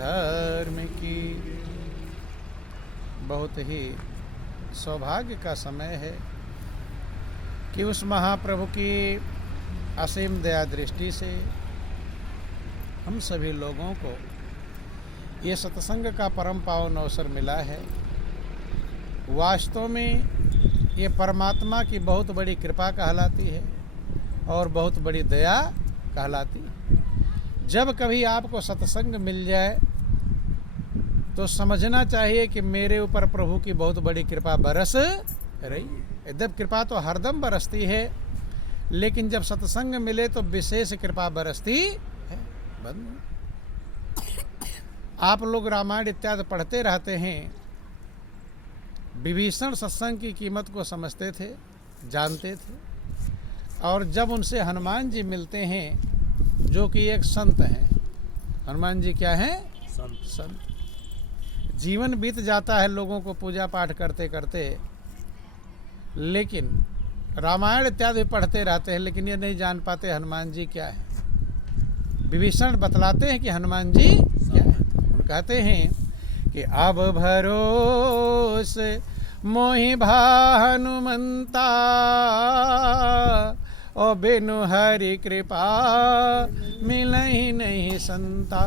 धर्म की। बहुत ही सौभाग्य का समय है कि उस महाप्रभु की असीम दया दृष्टि से हम सभी लोगों को ये सत्संग का परम पावन अवसर मिला है। वास्तव में ये परमात्मा की बहुत बड़ी कृपा कहलाती है और बहुत बड़ी दया कहलाती है। जब कभी आपको सत्संग मिल जाए तो समझना चाहिए कि मेरे ऊपर प्रभु की बहुत बड़ी कृपा बरस रही है। यद्यप कृपा तो हरदम बरसती है, लेकिन जब सत्संग मिले तो विशेष कृपा बरसती है। आप लोग रामायण इत्यादि पढ़ते रहते हैं। विभीषण सत्संग की कीमत को समझते थे, जानते थे, और जब उनसे हनुमान जी मिलते हैं जो कि एक संत हैं। हनुमान जी क्या हैं? संत। जीवन बीत जाता है लोगों को पूजा पाठ करते करते, लेकिन रामायण इत्यादि पढ़ते रहते हैं, लेकिन ये नहीं जान पाते हनुमान जी क्या है। विभीषण बतलाते हैं कि हनुमान जी क्या है। उन कहते हैं कि अब भरोस मोहि भा हनुमंता, ओ बिनु हरि कृपा मिलहि नहीं संता।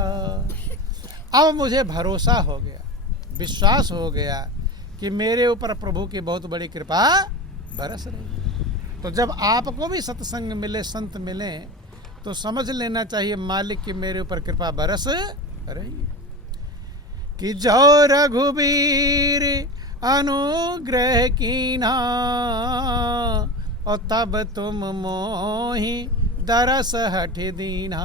अब मुझे भरोसा हो गया, विश्वास हो गया कि मेरे ऊपर प्रभु की बहुत बड़ी कृपा बरस रही। तो जब आपको भी सत्संग मिले, संत मिले, तो समझ लेना चाहिए मालिक की मेरे ऊपर कृपा बरस रही है। कि जो रघुबीर अनुग्रह कीना, और तब तुम मोहि दरस हठ दीना।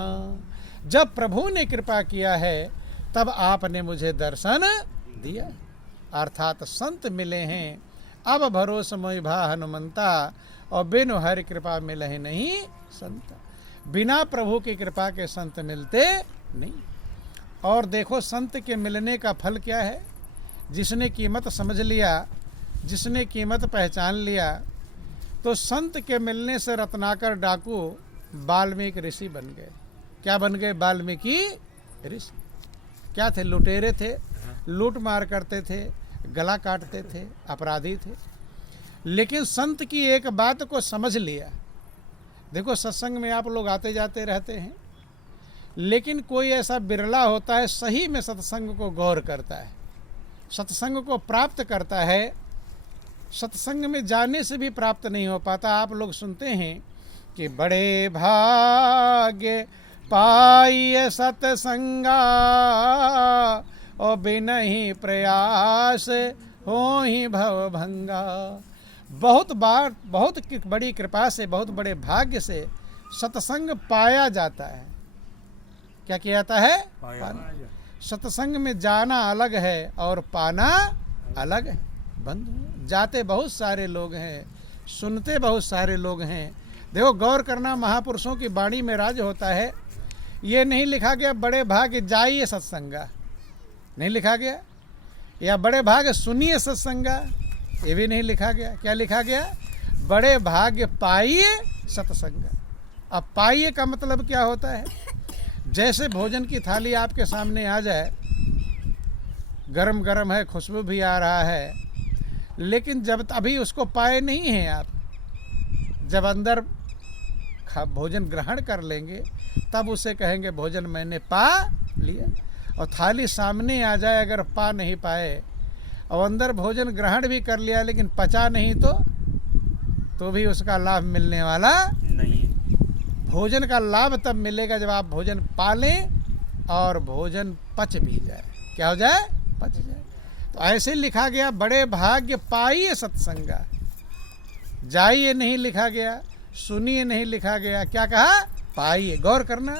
जब प्रभु ने कृपा किया है तब आपने मुझे दर्शन दिया। अर्थात संत मिले हैं। अब भरोस मोहि भा हनुमंता, और बिनु हरि कृपा मिलहि नहीं संता। बिना प्रभु की कृपा के संत मिलते नहीं। और देखो संत के मिलने का फल क्या है। जिसने कीमत समझ लिया, जिसने कीमत पहचान लिया, तो संत के मिलने से रत्नाकर डाकू वाल्मीकि ऋषि बन गए। क्या बन गए? वाल्मीकि ऋषि। क्या थे? लुटेरे थे, लूट मार करते थे, गला काटते थे, अपराधी थे। लेकिन संत की एक बात को समझ लिया। देखो सत्संग में आप लोग आते जाते रहते हैं, लेकिन कोई ऐसा बिरला होता है सही में सत्संग को गौर करता है, सत्संग को प्राप्त करता है। सत्संग में जाने से भी प्राप्त नहीं हो पाता। आप लोग सुनते हैं कि बड़े भाग्य पाइए सत्संगा, और बिनहि प्रयास होहि भव भंगा। बहुत बार बहुत बड़ी कृपा से, बहुत बड़े भाग्य से सत्संग पाया जाता है। क्या किया जाता है? पाना। सत्संग में जाना अलग है और पाना अलग है। बंधु, जाते बहुत सारे लोग हैं, सुनते बहुत सारे लोग हैं। देखो गौर करना, महापुरुषों की वाणी में राज होता है। ये नहीं लिखा गया बड़े भाग्य जाइए सत्संगा, नहीं लिखा गया। या बड़े भाग्य सुनिए सत्संगा, ये भी नहीं लिखा गया। क्या लिखा गया? बड़े भाग्य पाइए सत्संगा। अब पाइए का मतलब क्या होता है? जैसे भोजन की थाली आपके सामने आ जाए, गरम गरम है, खुशबू भी आ रहा है, लेकिन जब अभी उसको पाए नहीं हैं आप, जब अंदर भोजन ग्रहण कर लेंगे तब उसे कहेंगे भोजन मैंने पा लिया। और थाली सामने आ जाए, अगर पा नहीं पाए और अंदर भोजन ग्रहण भी कर लिया लेकिन पचा नहीं, तो भी उसका लाभ मिलने वाला नहीं। भोजन का लाभ तब मिलेगा जब आप भोजन पा लें और भोजन पच भी जाए। क्या हो जाए? पच जाए। तो ऐसे लिखा गया बड़े भाग्य पाइए सत्संगा। जाइए नहीं लिखा गया, सुनिए नहीं लिखा गया, क्या कहा? पाइए। गौर करना।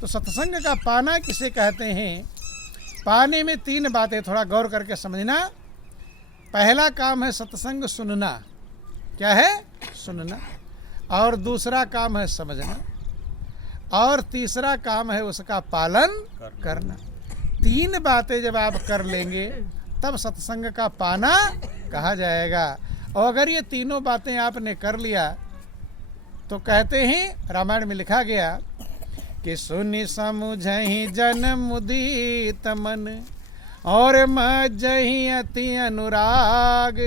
तो सत्संग का पाना किसे कहते हैं? पाने में तीन बातें थोड़ा गौर करके समझना। पहला काम है सत्संग सुनना। क्या है? सुनना। और दूसरा काम है समझना, और तीसरा काम है उसका पालन करना। तीन बातें जब आप कर लेंगे तब सत्संग का पाना कहा जाएगा। और अगर ये तीनों बातें आपने कर लिया तो कहते हैं, रामायण में लिखा गया कि सुनि समुझहि जन मुदित मन, और मज्जहि अति अनुराग,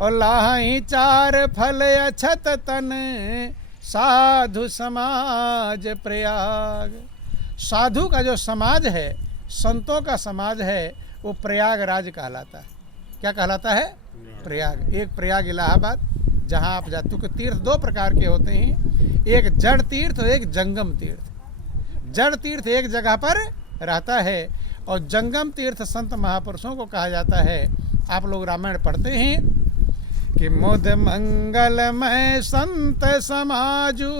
और लाहि चार फल अछत तन, साधु समाज प्रयाग। साधु का जो समाज है, संतों का समाज है, वो प्रयागराज कहलाता है। क्या कहलाता है? प्रयाग। एक प्रयाग इलाहाबाद, जहाँ आप जाते, क्योंकि तीर्थ दो प्रकार के होते हैं, एक जड़ तीर्थ और एक जंगम तीर्थ। जड़ तीर्थ एक जगह पर रहता है और जंगम तीर्थ संत महापुरुषों को कहा जाता है। आप लोग रामायण पढ़ते हैं कि मुद मंगलमय संत समाजू,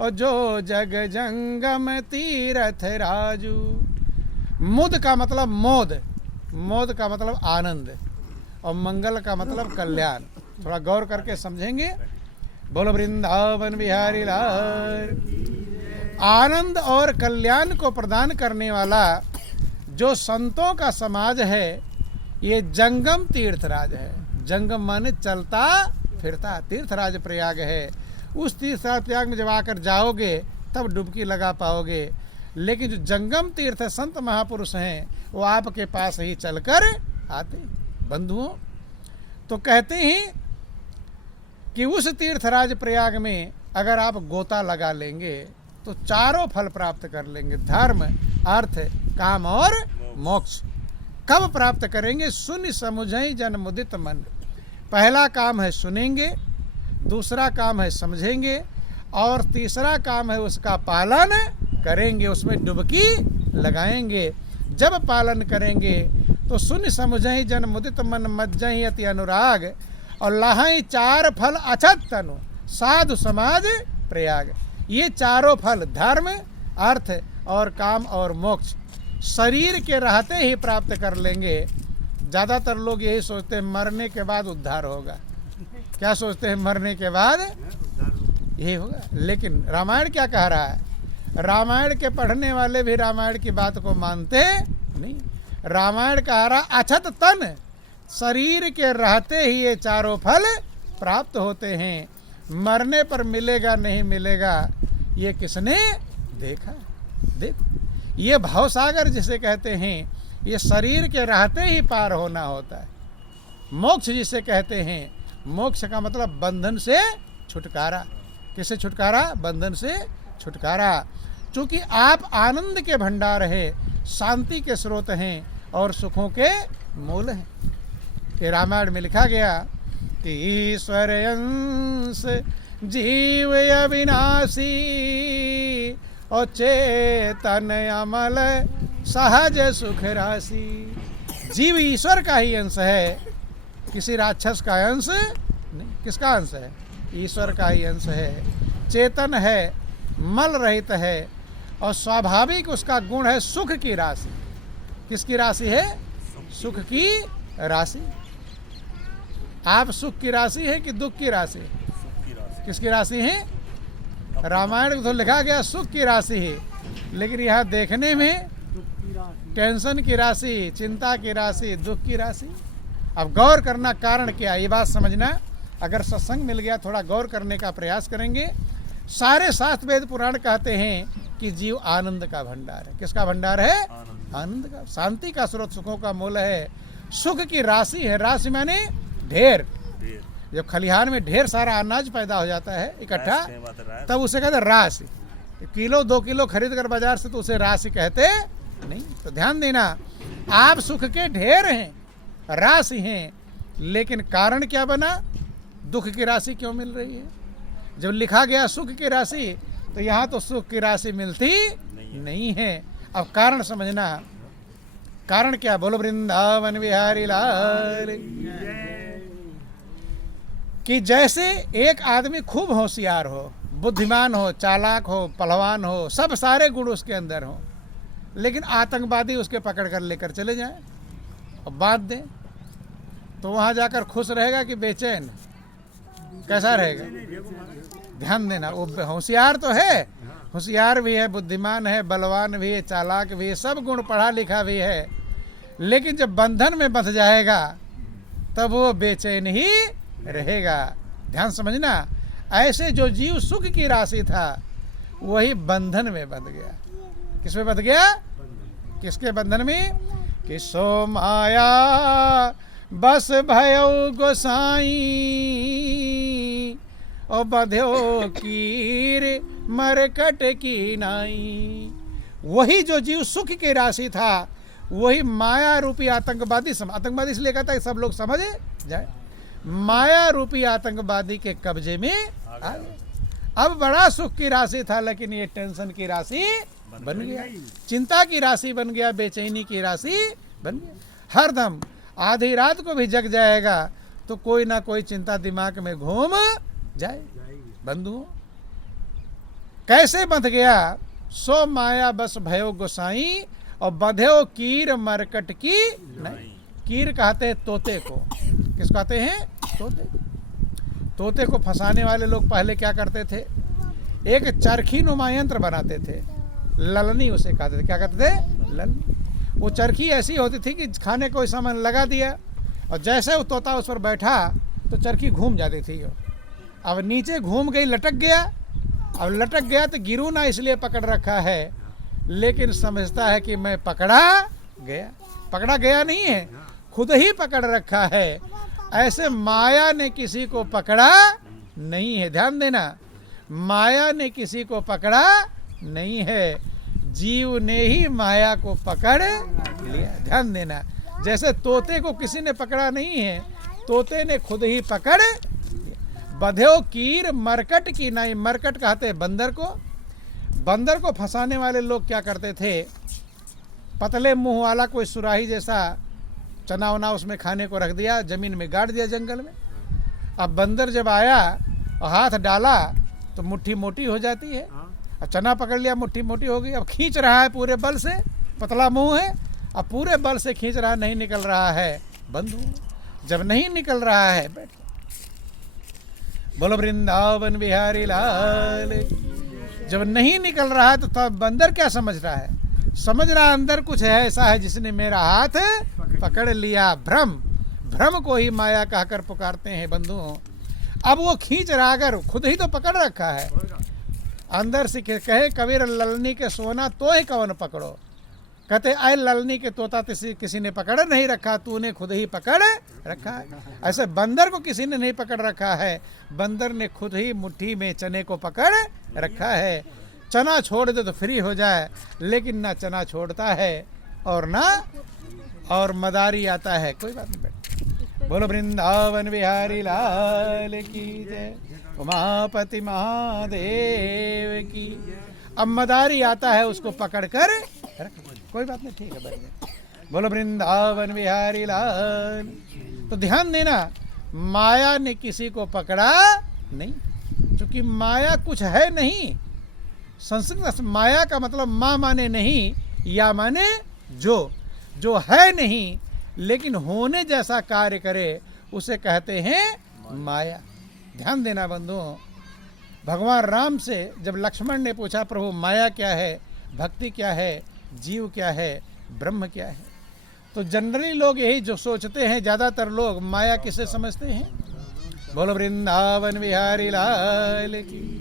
और जो जग जंगम तीर्थ राजू। मुद का मतलब मोद, मोद का मतलब आनंद, और मंगल का मतलब कल्याण। थोड़ा गौर करके समझेंगे। बोलो वृंदावन बिहारी लाल। आनंद और कल्याण को प्रदान करने वाला जो संतों का समाज है, ये जंगम तीर्थराज है। जंगम माने चलता फिरता, तीर्थराज प्रयाग है। उस तीर्थराज प्रयाग में जब आकर जाओगे तब डुबकी लगा पाओगे। लेकिन जो जंगम तीर्थ संत महापुरुष हैं, वो आपके पास ही चलकर आते। बंधुओं, तो कहते हैं कि उस तीर्थराज प्रयाग में अगर आप गोता लगा लेंगे तो चारों फल प्राप्त कर लेंगे, धर्म, अर्थ, काम और मोक्ष। कब प्राप्त करेंगे? सुनि समुझहि जन मुदित मन। पहला काम है सुनेंगे, दूसरा काम है समझेंगे, और तीसरा काम है उसका पालन करेंगे, उसमें डुबकी लगाएंगे। जब पालन करेंगे तो सुनि समुझहि जन मुदित मन, मज्जहि अति अनुराग, और लाहि चार फल अछत तनु, साधु समाज प्रयाग। ये चारों फल, धर्म, अर्थ और काम और मोक्ष, शरीर के रहते ही प्राप्त कर लेंगे। ज़्यादातर लोग यही सोचते हैं मरने के बाद उद्धार होगा। क्या सोचते हैं? मरने के बाद यही होगा। लेकिन रामायण क्या कह रहा है? रामायण के पढ़ने वाले भी रामायण की बात को मानते नहीं। रामायण कह रहा अछत तन, शरीर के रहते ही ये चारों फल प्राप्त होते हैं। मरने पर मिलेगा नहीं मिलेगा, ये किसने देखा? देखो, ये भवसागर जिसे कहते हैं, ये शरीर के रहते ही पार होना होता है। मोक्ष जिसे कहते हैं, मोक्ष का मतलब बंधन से छुटकारा। किससे छुटकारा? बंधन से छुटकारा। क्योंकि आप आनंद के भंडार है, शांति के स्रोत हैं और सुखों के मूल हैं। ये रामायण में लिखा गया कि ईश्वर अंश जीव अविनाशी, और चेतन अमल सहज सुख राशि। जीव ईश्वर का ही अंश है, किसी राक्षस का अंश नहीं। किसका अंश है? ईश्वर का ही अंश है। चेतन है, मल रहित है, और स्वाभाविक उसका गुण है सुख की राशि। किसकी राशि है? सुख की राशि। आप सुख की राशि है कि दुख की राशि? किसकी राशि है? रामायण में तो लिखा गया सुख की राशि है, लेकिन यहाँ देखने में टेंशन की राशि, चिंता की राशि, दुख की राशि। अब गौर करना, कारण क्या? ये बात समझना। अगर सत्संग मिल गया, थोड़ा गौर करने का प्रयास करेंगे। सारे शास्त्र वेद पुराण कहते हैं कि जीव आनंद का भंडार है। किसका भंडार है? आनंद का। शांति का स्रोत, सुखों का मूल है। सुख की राशि है। राशि माने ढेर। जब खलिहान में ढेर सारा अनाज पैदा हो जाता है इकट्ठा, तब उसे कहते राशि। किलो 2 किलो खरीद कर बाजार से, तो उसे राशि कहते नहीं। तो ध्यान देना, आप सुख के ढेर हैं, राशि हैं, लेकिन कारण क्या बना? दुख की राशि क्यों मिल रही है? जब लिखा गया सुख की राशि, तो यहाँ तो सुख की राशि मिलती नहीं है। अब कारण समझना। कारण क्या? बोलो वृंदावन बिहारी लाल। कि जैसे एक आदमी खूब होशियार हो, बुद्धिमान हो, चालाक हो, पहलवान हो, सब सारे गुण उसके अंदर हो, लेकिन आतंकवादी उसके पकड़ कर लेकर चले जाएं और बांध दें, तो वहाँ जाकर खुश रहेगा कि बेचैन? कैसा रहेगा? ध्यान देना, वो होशियार तो है, होशियार भी है, बुद्धिमान है, बलवान भी है, चालाक भी है, सब गुण, पढ़ा लिखा भी है, लेकिन जब बंधन में बंध जाएगा तब वो बेचैन ही रहेगा। ध्यान समझना। ऐसे जो जीव सुख की राशि था, वही बंधन में बंध गया। किसमें बंध गया? किसके बंधन में? कि सो माया बस भयो गोसाई और बंध्यो कीर मरकट की नाई। वही जो जीव सुख की राशि था, वही माया रूपी आतंकवादी आतंकवादी इसलिए कहता है सब लोग समझ जाए, माया रूपी आतंकवादी के कब्जे में आ गया। अब बड़ा सुख की राशि था, लेकिन ये टेंशन की राशि बन गया, चिंता की राशि बन गया, बेचैनी की राशि बन गया। हरदम आधी रात को भी जग जाएगा तो कोई ना कोई चिंता दिमाग में घूम जाए। बंधुओं, कैसे बंध गया? सो माया बस भयो गोसाई और बंध्यो कीर मरकट की नहीं। कीर कहते हैं तोते को। किस कहते हैं? तोते। तोते को फंसाने वाले लोग पहले क्या करते थे? एक चरखी नुमा यंत्र बनाते थे, ललनी उसे कहते थे। क्या कहते थे? ललनी। वो चरखी ऐसी होती थी कि खाने को सामान लगा दिया और जैसे वो तोता उस पर बैठा तो चरखी घूम जाती थी। अब नीचे घूम गई, लटक गया। अब लटक गया तो गिरू ना इसलिए पकड़ रखा है, लेकिन समझता है कि मैं पकड़ा गया। पकड़ा गया नहीं है, खुद ही पकड़ रखा है। ऐसे माया ने किसी को पकड़ा नहीं है। ध्यान देना, माया ने किसी को पकड़ा नहीं है, जीव ने ही माया को पकड़ लिया। ध्यान देना, जैसे तोते को किसी ने पकड़ा नहीं है, तोते ने खुद ही पकड़ लिया। बंध्यो कीर मरकट की नाई। मरकट कहते हैं बंदर को। बंदर को फंसाने वाले लोग क्या करते थे? पतले मुंह वाला कोई सुराही जैसा चना वना उसमें खाने को रख दिया, जमीन में गाड़ दिया जंगल में। अब बंदर जब आया और हाथ डाला तो मुट्ठी मोटी हो जाती है। अब चना पकड़ लिया, मुट्ठी मोटी हो गई। अब खींच रहा है पूरे बल से, पतला मुंह है, अब पूरे बल से खींच रहा, नहीं निकल रहा है। बंधु, जब नहीं निकल रहा है, बैठ बोलो वृंदावन बिहारी लाल। जब नहीं निकल रहा है तो तब बंदर क्या समझ रहा है? समझ रहा अंदर कुछ है ऐसा है जिसने मेरा हाथ पकड़ लिया। भ्रम, भ्रम को ही माया कहकर पुकारते हैं बंधुओं। अब वो खींच रहा, अगर खुद ही तो पकड़ रखा है। अंदर से कहे कबीर ललनी के सोना तो ही कवन पकड़ो। कहते आए ललनी के तोता किसी ने पकड़ नहीं रखा, तूने खुद ही पकड़ रखा है। ऐसे बंदर को किसी ने नहीं पकड़ रखा है, बंदर ने खुद ही मुट्ठी में चने को पकड़ रखा है। चना छोड़ दे तो फ्री हो जाए, लेकिन ना चना छोड़ता है और ना और मदारी आता है। कोई बात नहीं, बैठ बोलो वृंदावन बिहारी लाल की जय, उमापति महादेव की। अब मदारी आता है, उसको पकड़ कर रख। कोई बात नहीं, ठीक है, बैठ गए। बोलो वृंदावन बिहारी लाल। तो ध्यान देना, माया ने किसी को पकड़ा नहीं, क्योंकि माया कुछ है नहीं। संस्कृत माया का मतलब माँ माने नहीं, या माने जो है नहीं लेकिन होने जैसा कार्य करे उसे कहते हैं माया। ध्यान देना बंधुओं, भगवान राम से जब लक्ष्मण ने पूछा प्रभु माया क्या है, भक्ति क्या है, जीव क्या है, ब्रह्म क्या है, तो जनरली लोग यही जो सोचते हैं, ज़्यादातर लोग माया किसे समझते हैं? बोलो वृंदावन बिहारी लाल की।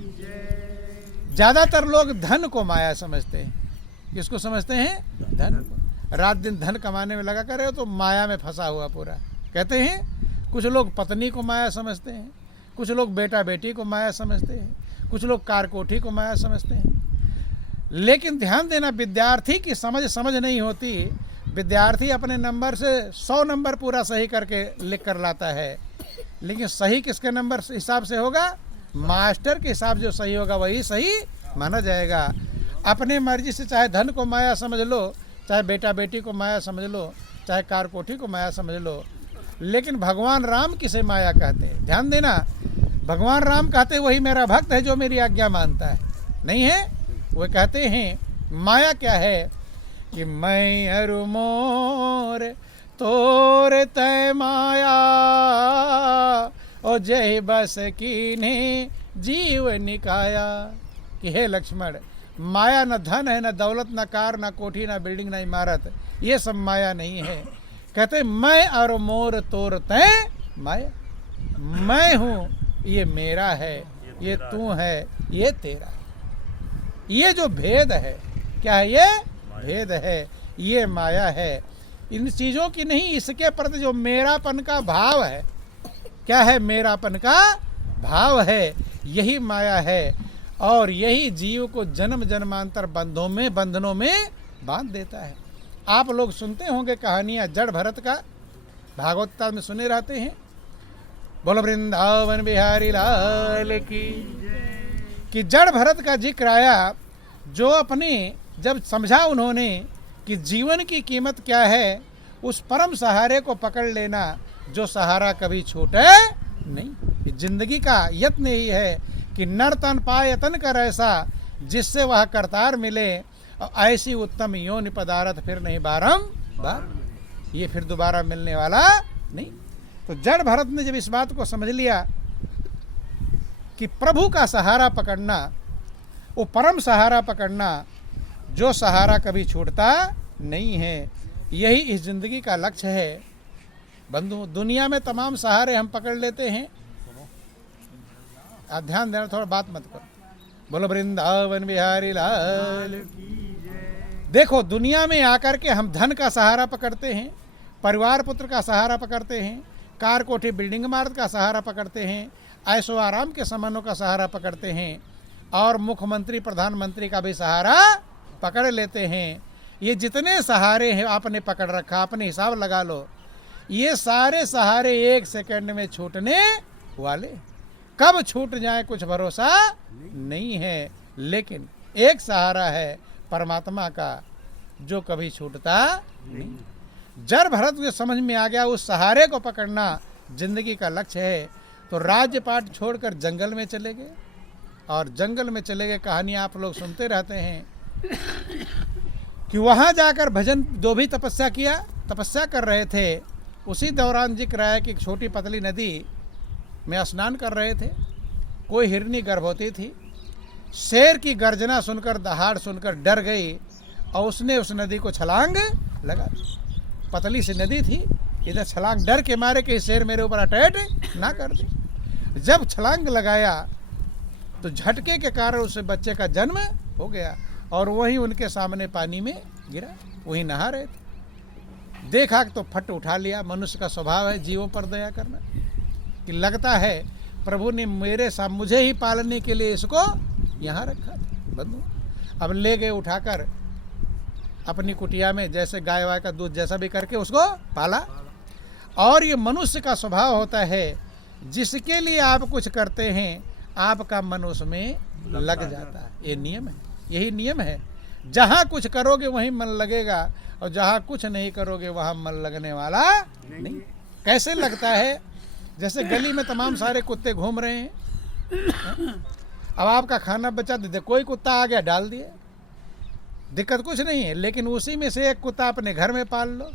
ज़्यादातर लोग धन को माया समझते हैं। किसको समझते हैं? धन को। रात दिन धन कमाने में लगा करे हो तो माया में फंसा हुआ पूरा। कहते हैं कुछ लोग पत्नी को माया समझते हैं, कुछ लोग बेटा बेटी को माया समझते हैं, कुछ लोग कार कोठी को माया समझते हैं। लेकिन ध्यान देना, विद्यार्थी की समझ नहीं होती। विद्यार्थी अपने नंबर से 100 नंबर पूरा सही करके लिख कर लाता है, लेकिन सही किसके नंबर हिसाब से होगा? मास्टर के हिसाब जो सही होगा वही सही माना जाएगा। अपने मर्जी से चाहे धन को माया समझ लो, चाहे बेटा बेटी को माया समझ लो, चाहे कार कोठी को माया समझ लो, लेकिन भगवान राम किसे माया कहते हैं? ध्यान देना, भगवान राम कहते हैं वही मेरा भक्त है जो मेरी आज्ञा मानता है। नहीं है? वो कहते हैं माया क्या है कि मैं अरु मोर तोर तय माया ओ जय बस कीन्हे जीव निकाया। कि हे लक्ष्मण, माया न धन है, न दौलत, न कार, न कोठी, न बिल्डिंग, न इमारत, ये सब माया नहीं है। कहते मैं और मोर तोर तय माया। मैं हूँ, ये मेरा है, ये तू है, ये तेरा है। ये जो भेद है, क्या है ये? भेद है, ये माया है। इन चीज़ों की नहीं, इसके प्रति जो मेरापन का भाव है, क्या है? मेरापन का भाव है, यही माया है। और यही जीव को जन्म जन्मांतर बंधनों में बांध देता है। आप लोग सुनते होंगे कहानियाँ जड़ भरत का, भागवत में सुने रहते हैं। बोलो वृंदावन बिहारी लाल की। कि जड़ भरत का जिक्र आया, जो अपने जब समझा उन्होंने कि जीवन की कीमत क्या है, उस परम सहारे को पकड़ लेना जो सहारा कभी छूटे नहीं। जिंदगी का यत्न यही है कि नर तन पाए यतन कर ऐसा, जिससे वह करतार मिले, और ऐसी उत्तम योनि पदार्थ फिर नहीं बारंबार, ये फिर दोबारा मिलने वाला नहीं। तो जड़ भरत ने जब इस बात को समझ लिया कि प्रभु का सहारा पकड़ना, वो परम सहारा पकड़ना, जो सहारा कभी छूटता नहीं है, यही इस जिंदगी का लक्ष्य है। बंधु, दुनिया में तमाम सहारे हम पकड़ लेते हैं। आप ध्यान देना, थोड़ा बात मत करो। बोलो वृंदावन बिहारी लाल। देखो, दुनिया में आकर के हम धन का सहारा पकड़ते हैं, परिवार पुत्र का सहारा पकड़ते हैं, कार कोठी बिल्डिंग इमारत का सहारा पकड़ते हैं, ऐशो आराम के सामानों का सहारा पकड़ते हैं, और मुख्यमंत्री प्रधानमंत्री का भी सहारा पकड़ लेते हैं। ये जितने सहारे हैं आपने पकड़ रखा, अपने हिसाब लगा लो, ये सारे सहारे एक सेकंड में छूटने वाले। कब छूट जाए कुछ भरोसा नहीं है, लेकिन एक सहारा है परमात्मा का, जो कभी छूटता नहीं। जड़ भरत को समझ में आ गया उस सहारे को पकड़ना जिंदगी का लक्ष्य है, तो राज्य पाठ छोड़कर जंगल में चले गए। और जंगल में चले गए, कहानी आप लोग सुनते रहते हैं कि वहाँ जाकर भजन दो भी तपस्या कर रहे थे। उसी दौरान जिक्र है कि एक छोटी पतली नदी में स्नान कर रहे थे। कोई हिरनी गर्भवती थी, शेर की गर्जना सुनकर, दहाड़ सुनकर डर गई, और उसने उस नदी को छलांग लगा। पतली सी नदी थी, इधर छलांग, डर के मारे कि शेर मेरे ऊपर अटैक ना कर दे। जब छलांग लगाया तो झटके के कारण उस बच्चे का जन्म हो गया, और वहीं उनके सामने पानी में गिरा, वहीं नहा रहे थे। देखा तो फट उठा लिया। मनुष्य का स्वभाव है जीवों पर दया करना, कि लगता है प्रभु ने मुझे ही पालने के लिए इसको यहाँ रखा था। बंधु, अब ले गए उठाकर अपनी कुटिया में, जैसे गाय वाय का दूध जैसा भी करके उसको पाला। और ये मनुष्य का स्वभाव होता है, जिसके लिए आप कुछ करते हैं आपका मन उसमें लग जाता है। ये नियम है, यही नियम है। जहाँ कुछ करोगे वहीं मन लगेगा, और जहाँ कुछ नहीं करोगे वहाँ मन लगने वाला नहीं। कैसे लगता है? जैसे गली में तमाम सारे कुत्ते घूम रहे हैं, अब आपका खाना बचा दे, कोई कुत्ता आ गया डाल दिए, दिक्कत कुछ नहीं है। लेकिन उसी में से एक कुत्ता अपने घर में पाल लो,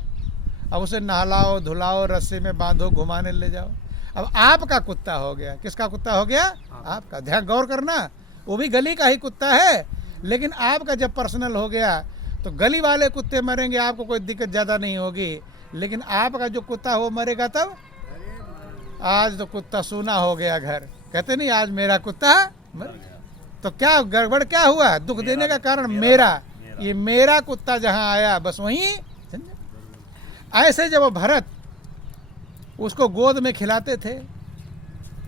अब उसे नहलाओ धुलाओ, रस्से में बांधो, घुमाने ले जाओ। अब आपका कुत्ता हो गया। किसका कुत्ता हो गया? आपका। ध्यान गौर करना, वो भी गली का ही कुत्ता है, लेकिन आपका जब पर्सनल हो गया तो गली वाले कुत्ते मरेंगे, आपको कोई दिक्कत ज़्यादा नहीं होगी, लेकिन आपका जो कुत्ता वो मरेगा तब। आज तो कुत्ता सूना हो गया घर, कहते नहीं आज मेरा कुत्ता मर गया। तो क्या गड़बड़ क्या हुआ? दुख देने का कारण मेरा, ये मेरा कुत्ता जहाँ आया बस वहीं। ऐसे जब वो भरत उसको गोद में खिलाते थे,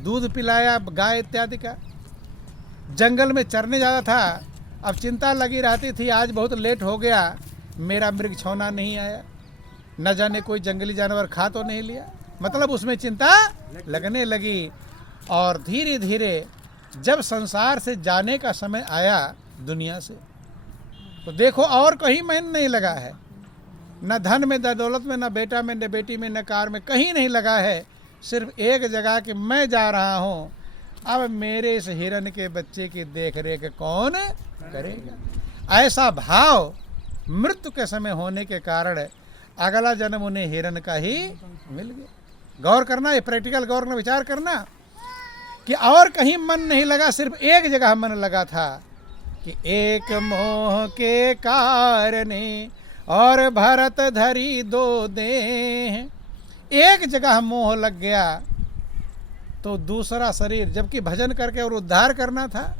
दूध पिलाया, गाय इत्यादि का, जंगल में चरने जाता था। अब चिंता लगी रहती थी, आज बहुत लेट हो गया, मेरा मृग छौना नहीं आया, न जाने कोई जंगली जानवर खा तो नहीं लिया, मतलब उसमें चिंता लगने लगी। और धीरे धीरे जब संसार से जाने का समय आया दुनिया से, तो देखो और कहीं मन नहीं लगा है, न धन में, न दौलत में, न बेटा में, न बेटी में, न कार में, कहीं नहीं लगा है। सिर्फ एक जगह कि मैं जा रहा हूँ, अब मेरे इस हिरन के बच्चे की देख रेख कौन करेगा। ऐसा भाव मृत्यु के समय होने के कारण अगला जन्म उन्हें हिरन का ही मिल गया। गौर करना, ये प्रैक्टिकल गौर में विचार करना कि और कहीं मन नहीं लगा, सिर्फ एक जगह मन लगा था कि एक मोह के कारण और भरत धरी दो देह। एक जगह मोह लग गया तो दूसरा शरीर, जबकि भजन करके और उद्धार करना था,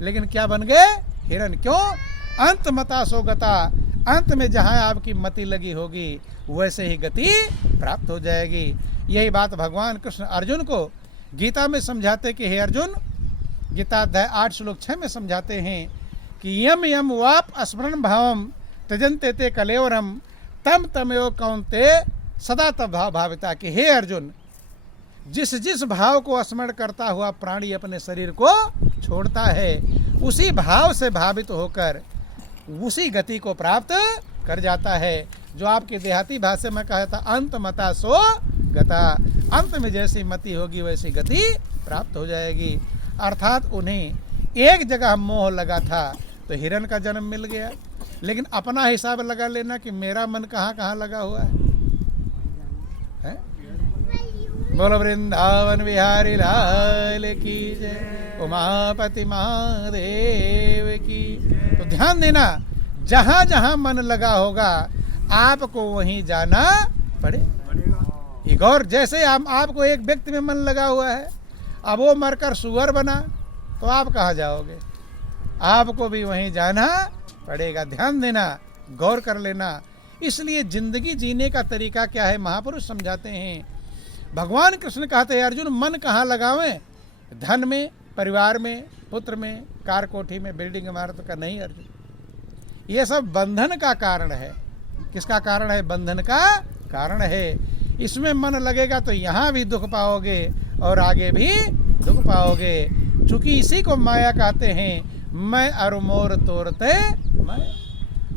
लेकिन क्या बन गए? हिरण। क्यों? अंत मता सो गता, अंत में जहाँ आपकी मति लगी होगी वैसे ही गति प्राप्त हो जाएगी। यही बात भगवान कृष्ण अर्जुन को गीता में समझाते कि हे अर्जुन, गीता अध्याय 8 श्लोक 6 में समझाते हैं कि यम यम वाप स्मरण भावम त्यजन्ते ते कलेवरम तम तमेव कौन्ते सदा तब भाव भाविता। कि हे अर्जुन, जिस जिस भाव को स्मरण करता हुआ प्राणी अपने शरीर को छोड़ता है, उसी भाव से भावित होकर उसी गति को प्राप्त कर जाता है। जो आपके देहाती भाषा में कहा था, अंत मता सो गता, अंत में जैसी मति होगी वैसी गति प्राप्त हो जाएगी। अर्थात उन्हें एक जगह मोह लगा था तो हिरण का जन्म मिल गया, लेकिन अपना हिसाब लगा लेना कि मेरा मन कहाँ कहाँ लगा हुआ है? बोलो वृंदावन बिहारी लाल की जय, उमापति महादेव की। तो ध्यान देना, जहाँ जहाँ मन लगा होगा आपको वहीं जाना पड़ेगा। एक और, जैसे आपको एक व्यक्ति में मन लगा हुआ है, अब वो मरकर सुअर बना तो आप कहाँ जाओगे? आपको भी वहीं जाना पड़ेगा। ध्यान देना, गौर कर लेना। इसलिए जिंदगी जीने का तरीका क्या है महापुरुष समझाते हैं। भगवान कृष्ण कहते हैं अर्जुन, मन कहाँ लगावें? धन में, परिवार में, पुत्र में, कार कोठी में, बिल्डिंग इमारत का नहीं अर्जुन। ये सब बंधन का कारण है। किसका कारण है? बंधन का कारण है। इसमें मन लगेगा तो यहाँ भी दुख पाओगे और आगे भी दुख पाओगे। चूंकि इसी को माया कहते हैं, मैं और मोर तोड़ते मैं।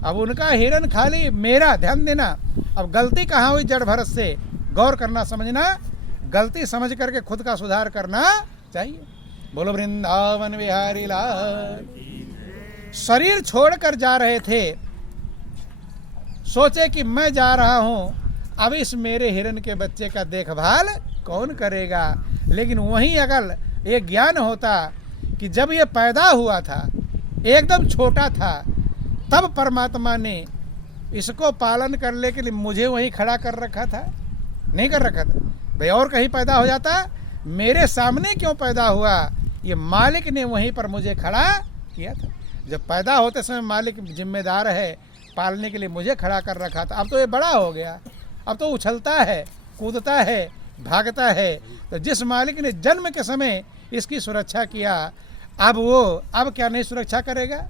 अब उनका हिरण खाली मेरा, ध्यान देना। अब गलती कहाँ हुई? जड़ भरत से। गौर करना, समझना, गलती समझ करके खुद का सुधार करना चाहिए। बोलो वृंदावन बिहारी लाल। शरीर छोड़कर जा रहे थे, सोचे कि मैं जा रहा हूं, अब इस मेरे हिरण के बच्चे का देखभाल कौन करेगा? लेकिन वहीं अगर ये ज्ञान होता कि जब ये पैदा हुआ था, एकदम छोटा था, तब परमात्मा ने इसको पालन करने के लिए मुझे वहीं खड़ा कर रखा था? नहीं कर रखा था भाई, और कहीं पैदा हो जाता। मेरे सामने क्यों पैदा हुआ? ये मालिक ने वहीं पर मुझे खड़ा किया था। जब पैदा होते समय मालिक जिम्मेदार है, पालने के लिए मुझे खड़ा कर रखा था। अब तो ये बड़ा हो गया, अब तो उछलता है, कूदता है, भागता है। तो जिस मालिक ने जन्म के समय इसकी सुरक्षा किया, अब क्या नहीं सुरक्षा करेगा?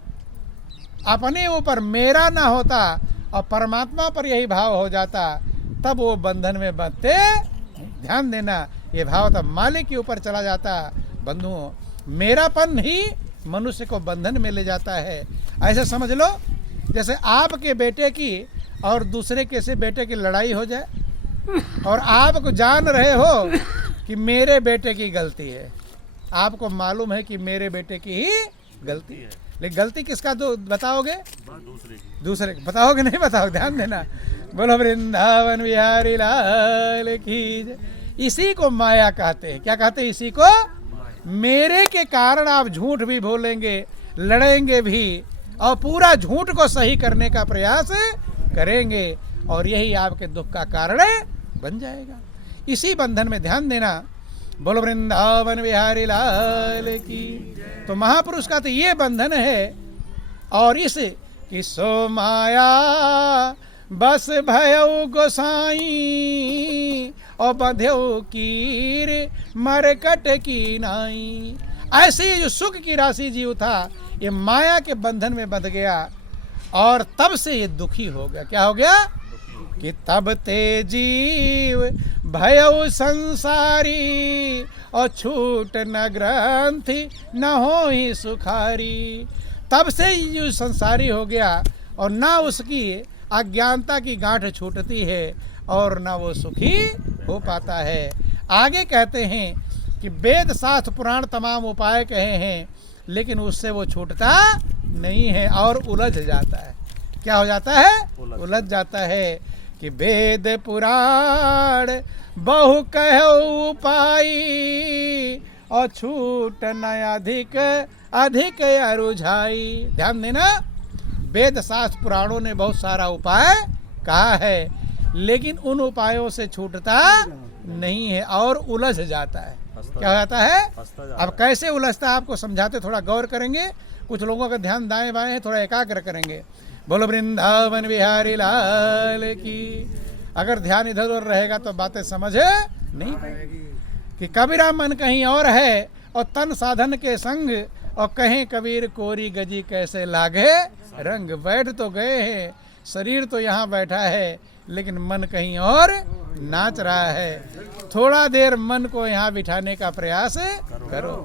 अपने ऊपर मेरा ना होता और परमात्मा पर यही भाव हो जाता, तब वो बंधन में बंधते। ध्यान देना, ये भाव तब मालिक के ऊपर चला जाता। बंधुओं, मेरापन ही मनुष्य को बंधन में ले जाता है। ऐसे समझ लो जैसे आपके बेटे की और दूसरे किसी बेटे की लड़ाई हो जाए, और आप जान रहे हो कि मेरे बेटे की गलती है, आपको मालूम है कि मेरे बेटे की ही गलती है, लेकिन गलती किसका बताओगे? दूसरे बताओगे? नहीं बताओगे। ध्यान देना। बोलो वृंदावन बिहारी लाल की जय। इसी को माया कहते हैं। क्या कहते हैं? इसी को। मेरे के कारण आप झूठ भी बोलेंगे, लड़ेंगे भी, और पूरा झूठ को सही करने का प्रयास करेंगे, और यही आपके दुख का कारण बन जाएगा। इसी बंधन में ध्यान देना। बोलो वृंदावन बिहारी लाल की। तो महापुरुष का तो ये बंधन है, और इस कि सो माया बस भयउ गोसाई और बंध्यो कीर मरकट की नाई। ऐसे जो सुख की राशि जीव था, ये माया के बंधन में बंध गया, और तब से ये दुखी हो गया। क्या हो गया? कि तब ते जीव भयउ संसारी और छूट न ग्रंथि न हो ही सुखारी। तब से जो संसारी हो गया, और ना उसकी अज्ञानता की गांठ छूटती है, और ना वो सुखी हो पाता है। आगे कहते हैं कि वेद शास्त्र पुराण तमाम उपाय कहे हैं, लेकिन उससे वो छूटता नहीं है और उलझ जाता है। क्या हो जाता है? उलझ जाता है। कि वेद पुराण बहु कहो उपाय और छूट न अधिक अधिक अरुझाई। ध्यान देना, वेद शास्त्र पुराणों ने बहुत सारा उपाय कहा है, लेकिन उन उपायों से छूटता नहीं है और उलझ जाता है। क्या हो जाता है? अब कैसे उलझता है आपको समझाते, थोड़ा गौर करेंगे। कुछ लोगों का ध्यान दाएं बाएं है, थोड़ा एकाग्र करेंगे। बोलो वृंदावन बिहारी लाल की। अगर ध्यान इधर उधर रहेगा तो बातें समझ नहीं पाएगी। कि कबीरा मन कहीं और है और तन साधन के संग, और कहें कबीर कोरी गजी कैसे लागे रंग। बैठ तो गए हैं, शरीर तो यहाँ बैठा है, लेकिन मन कहीं और नाच रहा है। थोड़ा देर मन को यहाँ बिठाने का प्रयास करो।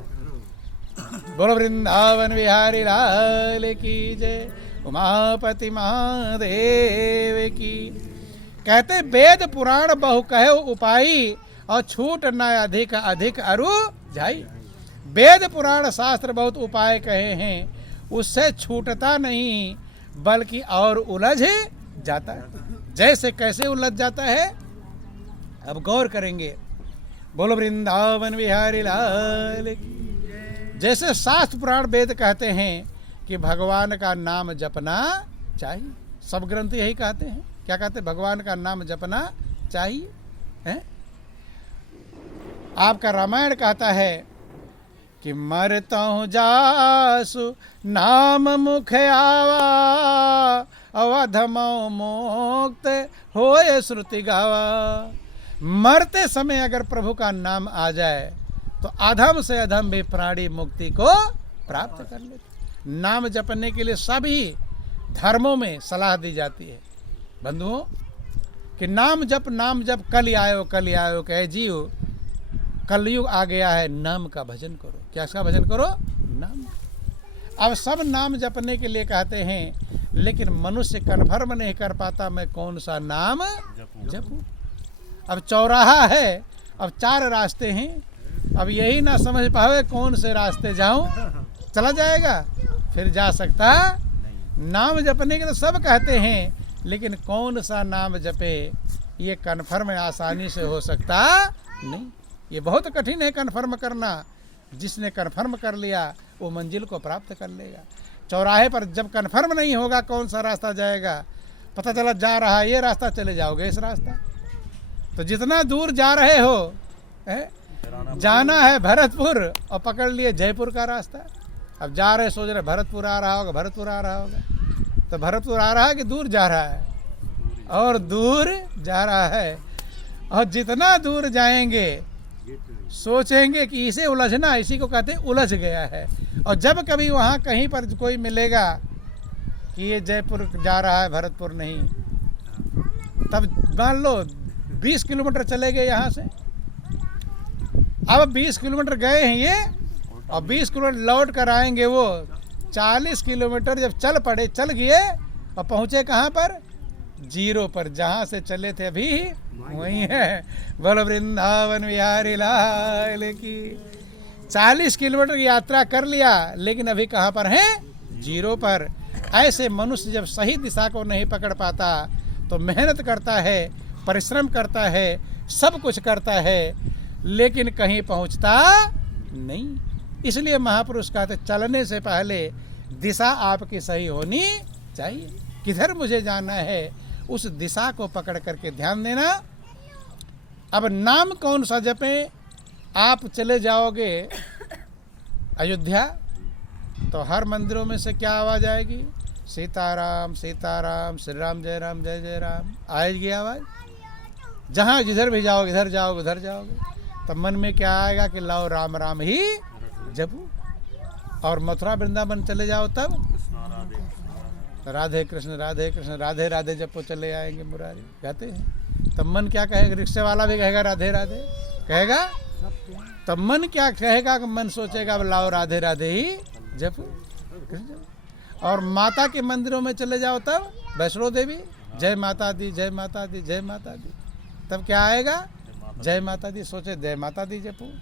बोलो वृंदावन बिहारी लाल की जय, उमापति महादेव की। कहते वेद पुराण बहु कहे उपाई, और छूट न अधिक अधिक अरु जाई। वेद पुराण शास्त्र बहुत उपाय कहे हैं, उससे छूटता नहीं बल्कि और उलझ जाता है। जैसे कैसे उलझ जाता है, अब गौर करेंगे। बोलो वृंदावन बिहारी लाल की। जैसे शास्त्र पुराण वेद कहते हैं कि भगवान का नाम जपना चाहिए। सब ग्रंथ यही कहते हैं। क्या कहते हैं? भगवान का नाम जपना चाहिए है? आपका रामायण कहता है कि मरता हूँ जासु नाम मुख आवा, अवधमो मुक्त होए श्रुति गावा। मरते समय अगर प्रभु का नाम आ जाए तो अधम से अधम भी प्राणी मुक्ति को प्राप्त कर लेते। नाम जपने के लिए सभी धर्मों में सलाह दी जाती है बंधुओं कि नाम जप कल आयो कहे जीव, कलयुग आ गया है, नाम का भजन करो। क्या इसका भजन करो? नाम। अब सब नाम जपने के लिए कहते हैं, लेकिन मनुष्य कन्फर्म नहीं कर पाता मैं कौन सा नाम जपूं। अब चौराहा है, अब 4 रास्ते हैं, अब यही ना समझ पावे कौन से रास्ते जाऊं, चला जाएगा फिर जा सकता। नाम जपने के तो सब कहते हैं, लेकिन कौन सा नाम जपे ये कन्फर्म आसानी से हो सकता नहीं। ये बहुत कठिन है कन्फर्म करना। जिसने कन्फर्म कर लिया वो मंजिल को प्राप्त कर लेगा। चौराहे पर जब कन्फर्म नहीं होगा कौन सा रास्ता जाएगा, पता चला जा रहा है ये रास्ता, चले जाओगे इस रास्ता। तो जितना दूर जा रहे हो जाना है भरतपुर और पकड़ लिए जयपुर का रास्ता। अब जा रहे सोच रहे भरतपुर आ रहा होगा, भरतपुर आ रहा होगा, तो भरतपुर आ रहा है कि दूर जा रहा है? और दूर जा रहा है। और जितना दूर जाएंगे सोचेंगे कि इसे उलझना, इसी को कहते हैं उलझ गया है। और जब कभी वहाँ कहीं पर कोई मिलेगा कि ये जयपुर जा रहा है भरतपुर नहीं, तब मान लो 20 किलोमीटर चले गए यहाँ से। अब 20 किलोमीटर गए हैं ये, और 20 किलोमीटर लौट कर आएंगे वो। 40 किलोमीटर जब चल गए और पहुँचे कहाँ पर? जीरो पर, जहाँ से चले थे अभी वही है। बोलो वृंदावन बिहारी लाल की। 40 किलोमीटर की यात्रा कर लिया, लेकिन अभी कहाँ पर है? जीरो पर। ऐसे मनुष्य जब सही दिशा को नहीं पकड़ पाता तो मेहनत करता है, परिश्रम करता है, सब कुछ करता है, लेकिन कहीं पहुँचता नहीं। इसलिए महापुरुष कहते चलने से पहले दिशा आपकी सही होनी चाहिए। किधर मुझे जाना है उस दिशा को पकड़ करके ध्यान देना। अब नाम कौन सा जपें? आप चले जाओगे अयोध्या तो हर मंदिरों में से क्या आवाज़ आएगी? सीताराम सीताराम, श्री राम जय जय राम आएगी आवाज़। जहाँ जिधर भी जाओगे, इधर जाओगे उधर जाओगे, तब मन में क्या आएगा कि लाओ राम राम ही जपू। और मथुरा वृंदावन चले जाओ तब राधे कृष्ण राधे राधे जपो चले आएंगे मुरारी कहते हैं। तब मन क्या कहेगा? रिक्शे वाला भी कहेगा राधे राधे कहेगा। तब मन क्या कहेगा? कि मन सोचेगा अब लाओ राधे राधे ही जपो। और माता के मंदिरों में चले जाओ तब वैष्णो देवी जय माता दी जय माता दी जय माता दी, तब क्या आएगा? जय माता दी, सोचे जय माता दी जपो।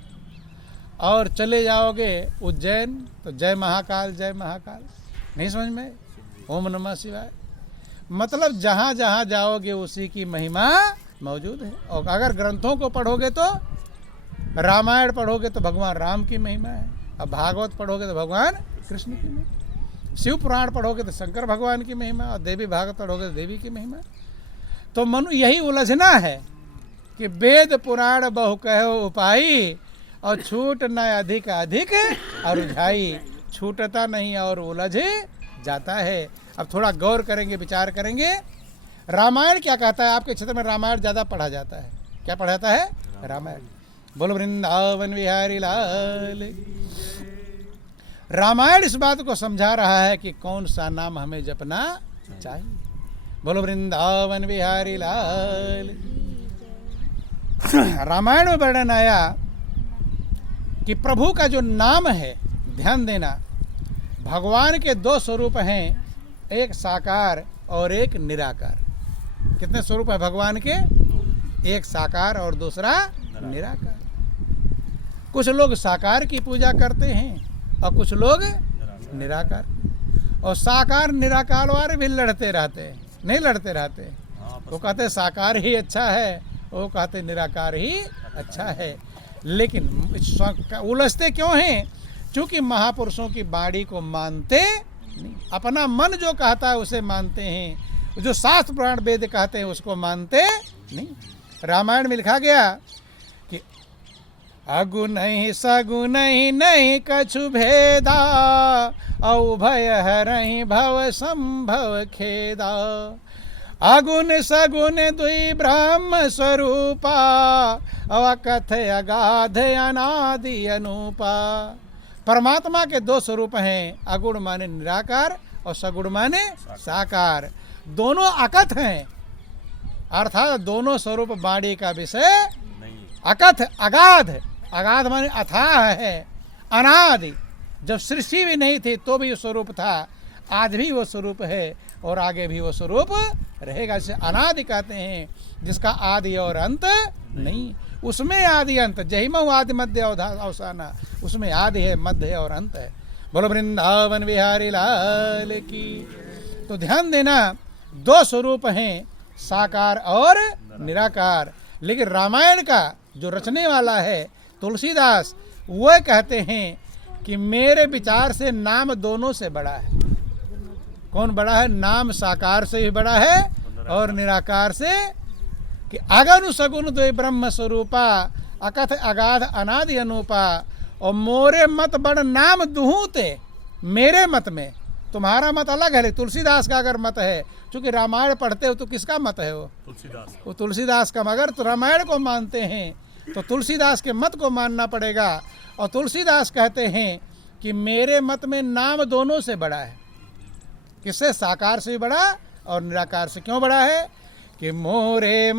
और चले जाओगे उज्जैन तो जय महाकाल नहीं समझ में? ओम नमः शिवाय। मतलब जहाँ जहाँ जाओगे उसी की महिमा मौजूद है। और अगर ग्रंथों को पढ़ोगे तो रामायण पढ़ोगे तो भगवान राम की महिमा है, अब भागवत पढ़ोगे तो भगवान कृष्ण की महिमा, शिव पुराण पढ़ोगे तो शंकर भगवान की महिमा, और देवी भागवत पढ़ोगे तो देवी की महिमा। तो मनु यही उलझना है कि वेद पुराण बहु कहो उपाई, और छूट न अधिक अधिक और रुझाई। छूटता नहीं और उलझ जाता है। अब थोड़ा गौर करेंगे, विचार करेंगे। रामायण क्या कहता है? आपके क्षेत्र में रामायण ज़्यादा पढ़ा जाता है। क्या पढ़ाता है? रामायण। बोलो वृंदावन बिहारी लाल। रामायण इस बात को समझा रहा है कि कौन सा नाम हमें जपना चाहिए। बोलो वृंदावन बिहारी लाल। रामायण में वर्णन आया कि प्रभु का जो नाम है, ध्यान देना, भगवान के दो स्वरूप हैं, एक साकार और एक निराकार। कितने स्वरूप है भगवान के? एक साकार और दूसरा निराकार। कुछ लोग साकार की पूजा करते हैं और कुछ लोग निराकार। और साकार निराकार वाले भी लड़ते रहते हैं, नहीं लड़ते रहते। वो कहते साकार ही अच्छा है, वो कहते निराकार ही अच्छा है। लेकिन उलझते क्यों हैं? क्योंकि महापुरुषों की बाणी को मानते नहीं, अपना मन जो कहता है उसे मानते हैं, जो शास्त्र पुराण वेद कहते हैं उसको मानते नहीं। रामायण में लिखा गया कि अगुण ही सगुण ही नहीं कछु भेदा, औभय हरहि भव संभव खेदा। अगुण सगुण दुई ब्रह्म स्वरूपा, अवकथ अगाध अनादि अनूपा। परमात्मा के दो स्वरूप हैं, अगुण माने निराकार और सगुण माने साकार। दोनों अकथ हैं, अर्थात दोनों स्वरूप बाणी का विषय अकथ अगाध। अगाध माने अथाह है, अनादि। जब सृष्टि भी नहीं थी तो भी वो स्वरूप था, आज भी वो स्वरूप है और आगे भी वो स्वरूप रहेगा। इसे अनादि कहते हैं, जिसका आदि और अंत नहीं। उसमें आदि अंत, जहिमहु आदि मध्य अवसाना, उसमें आदि है, मध्य है और अंत है। बोलो वृंदावन बिहारी लाल की। तो ध्यान देना, दो स्वरूप हैं, साकार और निराकार। लेकिन रामायण का जो रचने वाला है तुलसीदास, वह कहते हैं कि मेरे विचार से नाम दोनों से बड़ा है। कौन बड़ा है? नाम साकार से भी बड़ा है और निराकार से। कि अगनु सगुन द्वय ब्रह्म स्वरूपा, अकथ अगाध अनादि अनूपा। और मोरे मत बड़ नाम दुहूते। मेरे मत में, तुम्हारा मत अलग है, तुलसीदास का अगर मत है, क्योंकि रामायण पढ़ते हो तो किसका मत है? वो तुलसीदास का। मगर तो रामायण को मानते हैं तो तुलसीदास के मत को मानना पड़ेगा। और तुलसीदास कहते हैं कि मेरे मत में नाम दोनों से बड़ा है। किससे? साकार से भी बड़ा और निराकार से। क्यों बड़ा है? कि मोरे